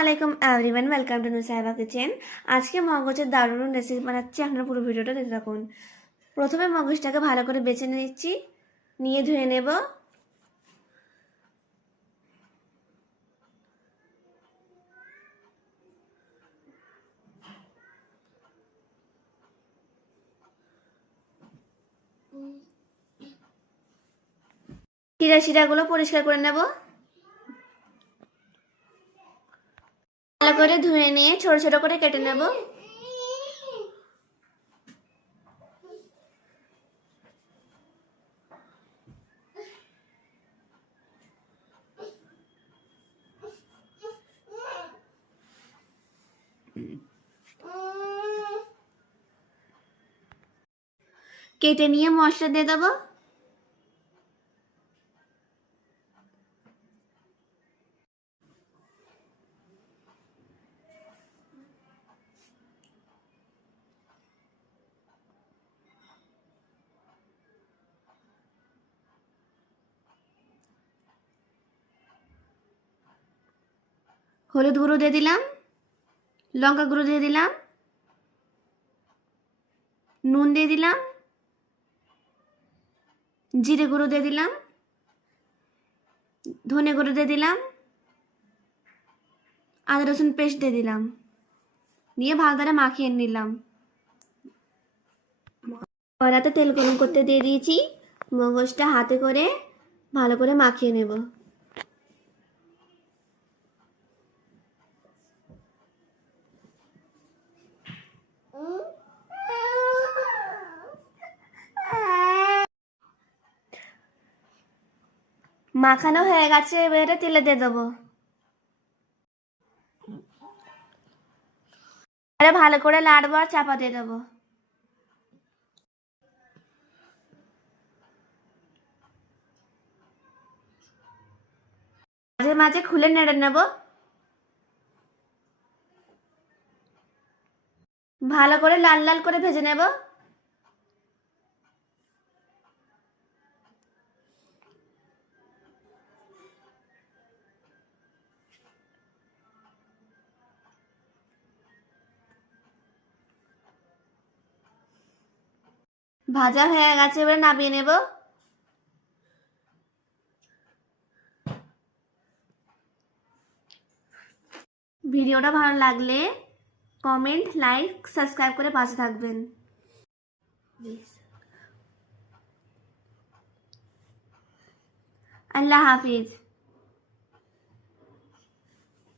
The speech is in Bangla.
আলাইকুম everyone, welcome to Nusaiba kitchen. আজকে মগজের দারুণ রেসিপি বানাচ্ছি, আপনারা পুরো ভিডিওটা দেখতে থাকুন। প্রথমে মগজটাকে ভালো করে বেছে নিচ্ছি, নিয়ে ধুয়ে নেব। শিরাগুলো পরিষ্কার করে নেব। ভালো করে ধুয়ে নিয়ে ছোট ছোট করে কেটে নেব। কেটে নিয়ে মশলা দিয়ে দেবো। হলুদ গুঁড়ো দিয়ে দিলাম, লঙ্কা গুঁড়ো দিয়ে দিলাম, নুন দিয়ে দিলাম, জিরে গুঁড়ো দিয়ে দিলাম, ধনে গুঁড়ো দিয়ে দিলাম, আদা রসুন পেস্ট দিয়ে দিলাম, দিয়ে ভালো করে মাখিয়ে নিলাম। কড়াতে তেল গরম করতে দিয়ে দিয়েছি, মগজটা হাতে করে ভালো করে মাখিয়ে নেব। মাখানো হয়ে গেছে, এবারে তেলে দিয়ে দেবো। আরে ভালো করে লাড়বো আর চাপা দিয়ে দেবো। মাঝে মাঝে খুলে নেড়ে নেব। ভালো করে লাল লাল করে ভেজে নেব। ভাজা হয়ে গেছে, এবারে নামিয়ে নেব। ভিডিওটা ভালো লাগলে কমেন্ট, লাইক, সাবস্ক্রাইব করে পাশে থাকবেন। আল্লাহ হাফিজ।